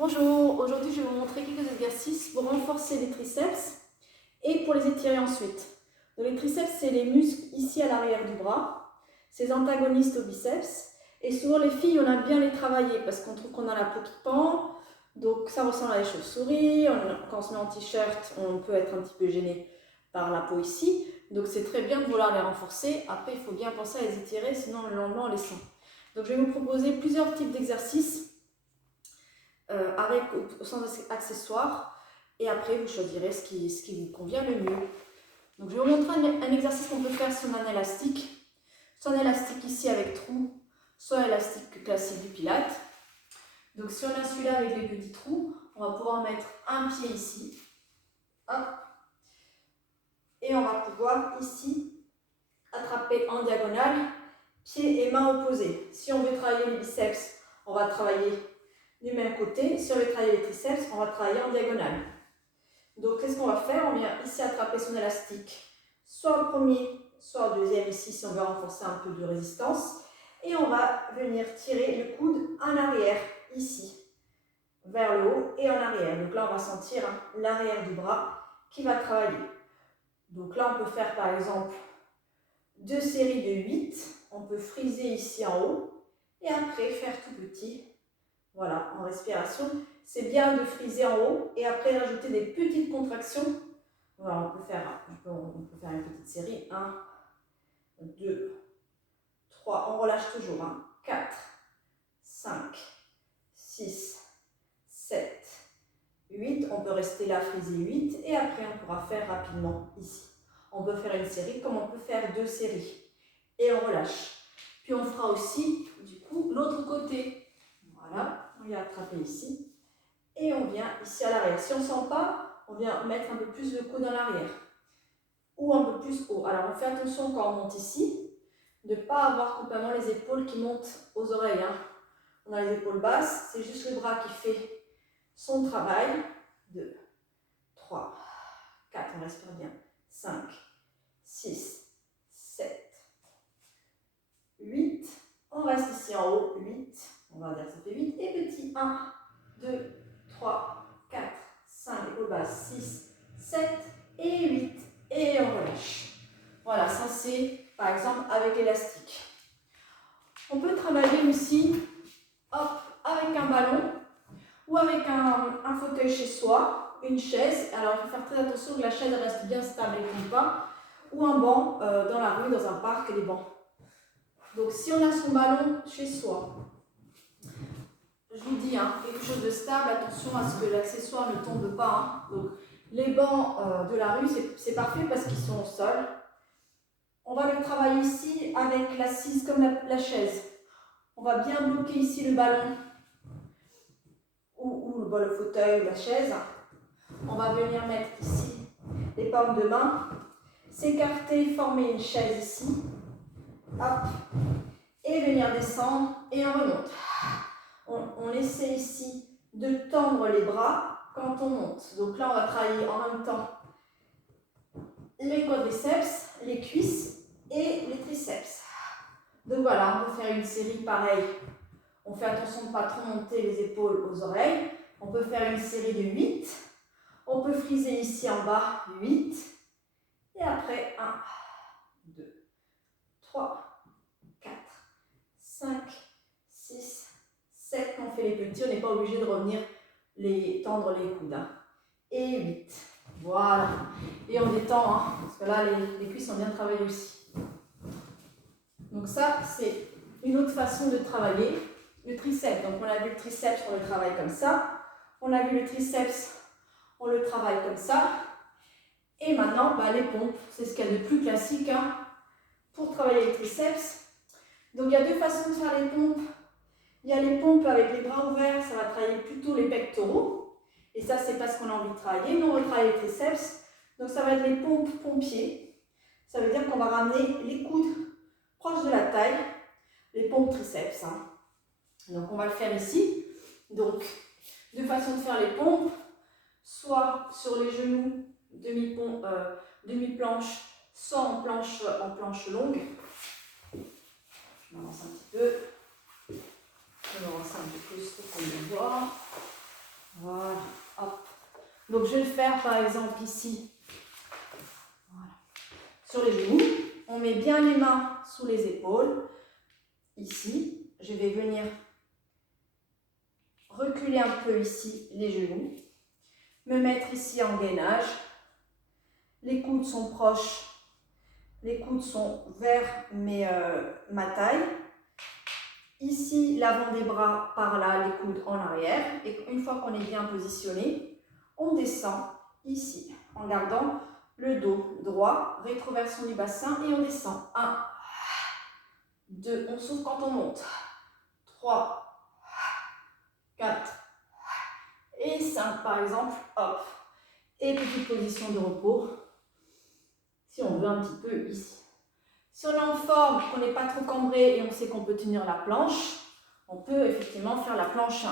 Bonjour, aujourd'hui je vais vous montrer quelques exercices pour renforcer les triceps et pour les étirer ensuite. Donc les triceps, c'est les muscles ici à l'arrière du bras, ces antagonistes aux biceps. Et souvent les filles, on aime bien les travailler parce qu'on trouve qu'on a la peau qui pend, donc ça ressemble à des chauves-souris. Quand on se met en t-shirt, on peut être un petit peu gêné par la peau ici. Donc c'est très bien de vouloir les renforcer. Après, il faut bien penser à les étirer, sinon le lendemain on les sent. Donc je vais vous proposer plusieurs types d'exercices avec ou sans accessoires, et après vous choisirez ce qui vous convient le mieux. Donc je vais vous montrer un exercice qu'on peut faire sur un élastique, soit un élastique ici avec trou, soit un élastique classique du Pilates. Donc si on a celui-là avec les petits trous, on va pouvoir mettre un pied ici, hop, et on va pouvoir ici attraper en diagonale, pied et main opposés. Si on veut travailler les biceps, on va travailler du même côté. Si on veut travailler les triceps, on va travailler en diagonale. Donc, qu'est-ce qu'on va faire? On vient ici attraper son élastique, soit au premier, soit au deuxième, ici, si on veut renforcer un peu de résistance. Et on va venir tirer le coude en arrière, ici, vers le haut et en arrière. Donc là, on va sentir l'arrière du bras qui va travailler. Donc là, on peut faire, par exemple, 2 séries de 8. On peut friser ici en haut et après faire tout petit. Voilà, en respiration. C'est bien de friser en haut et après rajouter des petites contractions. Voilà, on peut faire une petite série. 1, 2, 3. On relâche toujours. 4, 5, 6, 7, 8. On peut rester là, friser 8. Et après, on pourra faire rapidement ici. On peut faire une série comme on peut faire 2 séries. Et on relâche. Puis on fera aussi, du coup, l'autre côté. Voilà. On vient attraper ici et on vient ici à l'arrière. Si on ne sent pas, on vient mettre un peu plus le coude dans l'arrière ou un peu plus haut. Alors on fait attention quand on monte ici, de ne pas avoir complètement les épaules qui montent aux oreilles. On a les épaules basses, c'est juste le bras qui fait son travail. 2, 3, 4, on respire bien. 5, 6, 7, 8. On reste ici en haut, 8. On va dire que ça fait 8. Et petit 1, 2, 3, 4, 5, épaules basses, 6, 7 et 8. Et on relâche. Voilà, ça c'est par exemple avec l'élastique. On peut travailler aussi hop, avec un ballon ou avec un fauteuil chez soi, une chaise. Alors il faut faire très attention que la chaise reste bien stable et ne tombe pas. Ou un banc dans la rue, dans un parc, les bancs. Donc si on a son ballon chez soi, je vous dis, quelque chose de stable, attention à ce que l'accessoire ne tombe pas. Donc, les bancs de la rue, c'est parfait parce qu'ils sont au sol. On va le travailler ici avec l'assise comme la chaise. On va bien bloquer ici le ballon ou le fauteuil ou la chaise. On va venir mettre ici les paumes de main, s'écarter, former une chaise ici. Hop. Et venir descendre et on remonte. On essaie ici de tendre les bras quand on monte. Donc là, on va travailler en même temps les quadriceps, les cuisses et les triceps. Donc voilà, on peut faire une série pareille. On fait attention de ne pas trop monter les épaules aux oreilles. On peut faire une série de 8. On peut friser ici en bas 8. Et après 1, 2, 3, 4, 5, 6, 7, on fait les petits, on n'est pas obligé de revenir tendre les coudes. Et 8. Voilà. Et on détend, parce que là, les cuisses sont bien travaillées aussi. Donc ça, c'est une autre façon de travailler le triceps. Donc on a vu le triceps, on le travaille comme ça. On a vu le triceps, on le travaille comme ça. Et maintenant, les pompes, c'est ce qu'il y a de plus classique pour travailler les triceps. Donc il y a 2 façons de faire les pompes. Il y a les pompes avec les bras ouverts, ça va travailler plutôt les pectoraux. Et ça, c'est pas ce qu'on a envie de travailler. Nous, on va travailler les triceps. Donc ça va être les pompes pompiers. Ça veut dire qu'on va ramener les coudes proches de la taille. Les pompes triceps. Donc on va le faire ici. Donc, 2 façons de faire les pompes. Soit sur les genoux, demi-planche, soit en planche longue. Je m'avance un petit peu. Je m'avance un peu plus pour qu'on le voit. Donc je vais le faire par exemple ici, voilà, sur les genoux. On met bien les mains sous les épaules. Ici, je vais venir reculer un peu ici les genoux. Me mettre ici en gainage. Les coudes sont proches. Les coudes sont vers ma taille. Ici, l'avant des bras par là, les coudes en arrière. Et une fois qu'on est bien positionné, on descend ici en gardant le dos droit, rétroversion du bassin et on descend. 1, 2, on souffle quand on monte. 3, 4 et 5 par exemple. Hop. Et petite position de repos. Si on veut un petit peu ici. Si on est en forme, qu'on n'est pas trop cambré et on sait qu'on peut tenir la planche, on peut effectivement faire la planche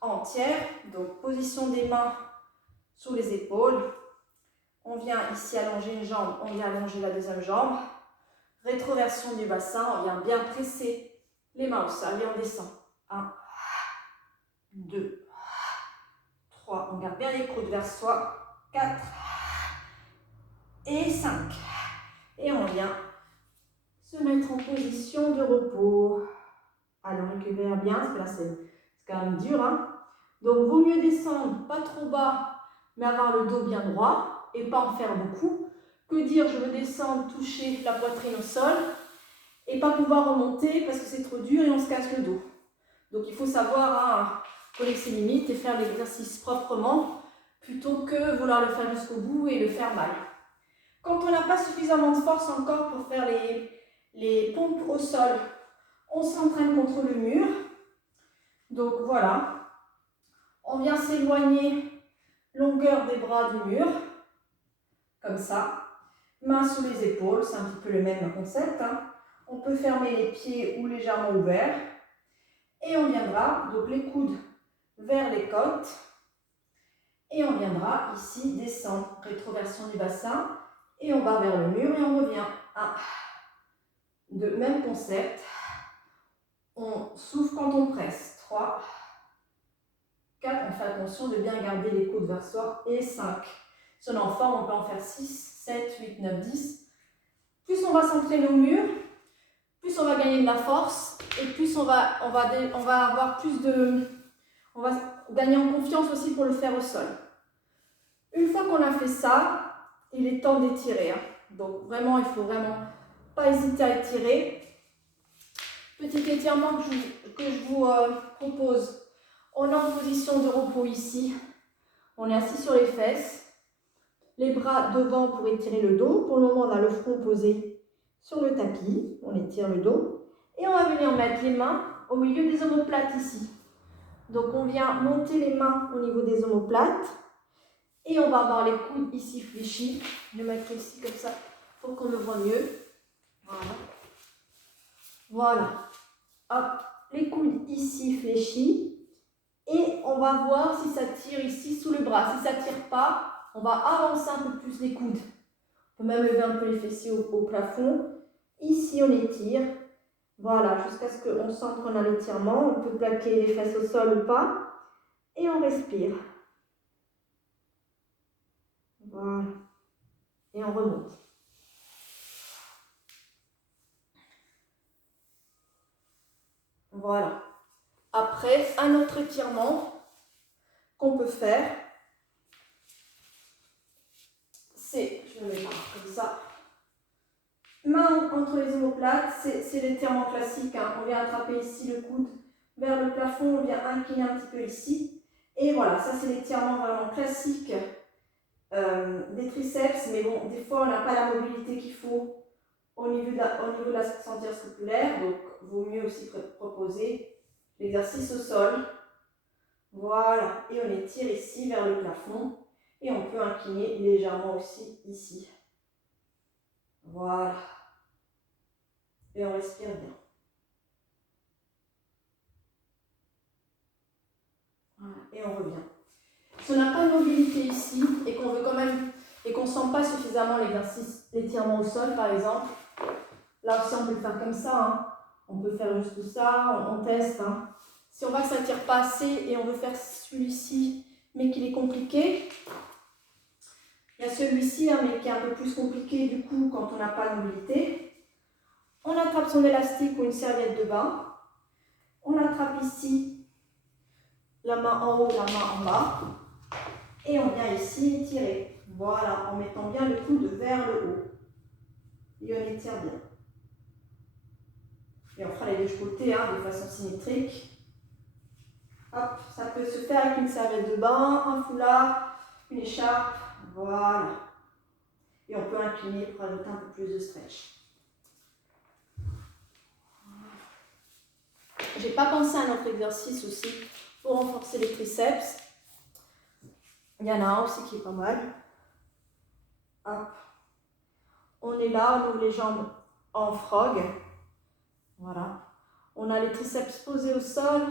entière. Donc, position des mains sous les épaules. On vient ici allonger une jambe, on vient allonger la deuxième jambe. Rétroversion du bassin, on vient bien presser les mains au sol et on descend. 1, 2, 3, on garde bien les coudes vers soi. 4 et 5. Et on vient se mettre en position de repos. Alors, récupère bien, parce que là, c'est quand même dur. Hein. Donc, vaut mieux descendre pas trop bas, mais avoir le dos bien droit et pas en faire beaucoup, que dire je veux descendre, toucher la poitrine au sol et pas pouvoir remonter parce que c'est trop dur et on se casse le dos. Donc, il faut savoir connaître ses limites et faire l'exercice proprement plutôt que vouloir le faire jusqu'au bout et le faire mal. Quand on n'a pas suffisamment de force encore pour faire les pompes au sol, on s'entraîne contre le mur. Donc voilà. On vient s'éloigner longueur des bras du mur. Comme ça. Mains sous les épaules, c'est un petit peu le même concept. Hein. On peut fermer les pieds ou légèrement ouverts. Et on viendra, donc les coudes vers les côtes. Et on viendra ici descendre, rétroversion du bassin. Et on va vers le mur et on revient. 1, 2, même concept. On souffle quand on presse. 3, 4, on fait attention de bien garder les coudes vers soi. Et 5. Si on est en forme, on peut en faire 6, 7, 8, 9, 10. Plus on va s'entraîner au mur, plus on va gagner de la force et plus on va avoir plus de... On va gagner en confiance aussi pour le faire au sol. Une fois qu'on a fait ça, il est temps d'étirer. Hein. Donc vraiment, il ne faut vraiment pas hésiter à étirer. Petit étirement que je vous propose. On est en position de repos ici. On est assis sur les fesses. Les bras devant pour étirer le dos. Pour le moment, on a le front posé sur le tapis. On étire le dos. Et on va venir mettre les mains au milieu des omoplates ici. Donc, on vient monter les mains au niveau des omoplates. Et on va avoir les coudes ici fléchis. Je vais mettre ici comme ça pour qu'on me voit mieux. Voilà. Voilà. Hop, les coudes ici fléchis. Et on va voir si ça tire ici sous le bras. Si ça ne tire pas, on va avancer un peu plus les coudes. On peut même lever un peu les fessiers au plafond. Ici, on étire. Voilà, jusqu'à ce qu'on sente qu'on a l'étirement. On peut plaquer les fesses au sol ou pas. Et on respire. Voilà. Et on remonte. Voilà. Après, un autre étirement qu'on peut faire, c'est, je me mets comme ça, main entre les omoplates, c'est l'étirement classique. Hein. On vient attraper ici le coude vers le plafond, on vient incliner un petit peu ici. Et voilà, ça c'est l'étirement vraiment classique des triceps. Mais bon, des fois on n'a pas la mobilité qu'il faut au niveau de la ceinture scapulaire. Donc, il vaut mieux aussi proposer l'exercice au sol. Voilà, et on étire ici vers le plafond. Et on peut incliner légèrement aussi ici. Voilà. Et on respire bien. Voilà. Et on revient. Si on n'a pas de mobilité ici et qu'on veut quand même et qu'on ne sent pas suffisamment l'exercice, l'étirement au sol par exemple, là aussi on peut le faire comme ça. Hein. On peut faire juste ça, on teste. Hein. Si on voit que ça ne tire pas assez et on veut faire celui-ci, mais qu'il est compliqué. Il y a celui-ci, hein, mais qui est un peu plus compliqué du coup quand on n'a pas de mobilité. On attrape son élastique ou une serviette de bain. On attrape ici, la main en haut, la main en bas. Et on vient ici étirer. Voilà, en mettant bien le coude vers le haut. Et on étire bien. Et on fera les deux côtés hein, de façon symétrique. Hop, ça peut se faire avec une serviette de bain, un foulard, une écharpe. Voilà. Et on peut incliner pour ajouter un peu plus de stretch. J'ai pas pensé à un autre exercice aussi pour renforcer les triceps. Il y en a un aussi qui est pas mal. Hop. On est là, on ouvre les jambes en frog. Voilà. On a les triceps posés au sol.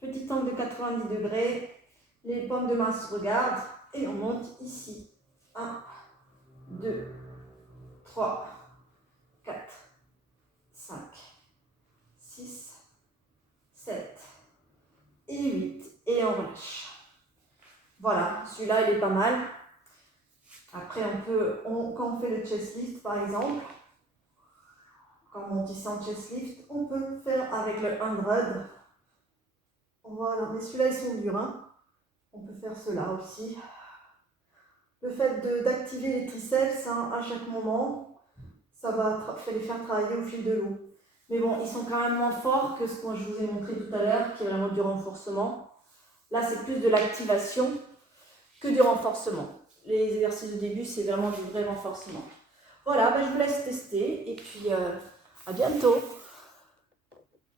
Petit angle de 90 degrés. Les paumes de main se regardent. Et on monte ici. 1, 2, 3, 4, 5, 6, 7 et 8. Et on relâche. Voilà, celui-là il est pas mal. Après quand on fait le chest lift par exemple, quand on monte ici en chest lift, on peut faire avec le 100. Voilà, mais celui-là ils sont durs. Hein. On peut faire cela aussi. Le fait d'activer les triceps hein, à chaque moment, ça va les faire travailler au fil de l'eau. Mais bon, ils sont quand même moins forts que ce que je vous ai montré tout à l'heure, qui est vraiment du renforcement. Là, c'est plus de l'activation que du renforcement. Les exercices de début, c'est vraiment du vrai renforcement. Voilà, je vous laisse tester et puis à bientôt.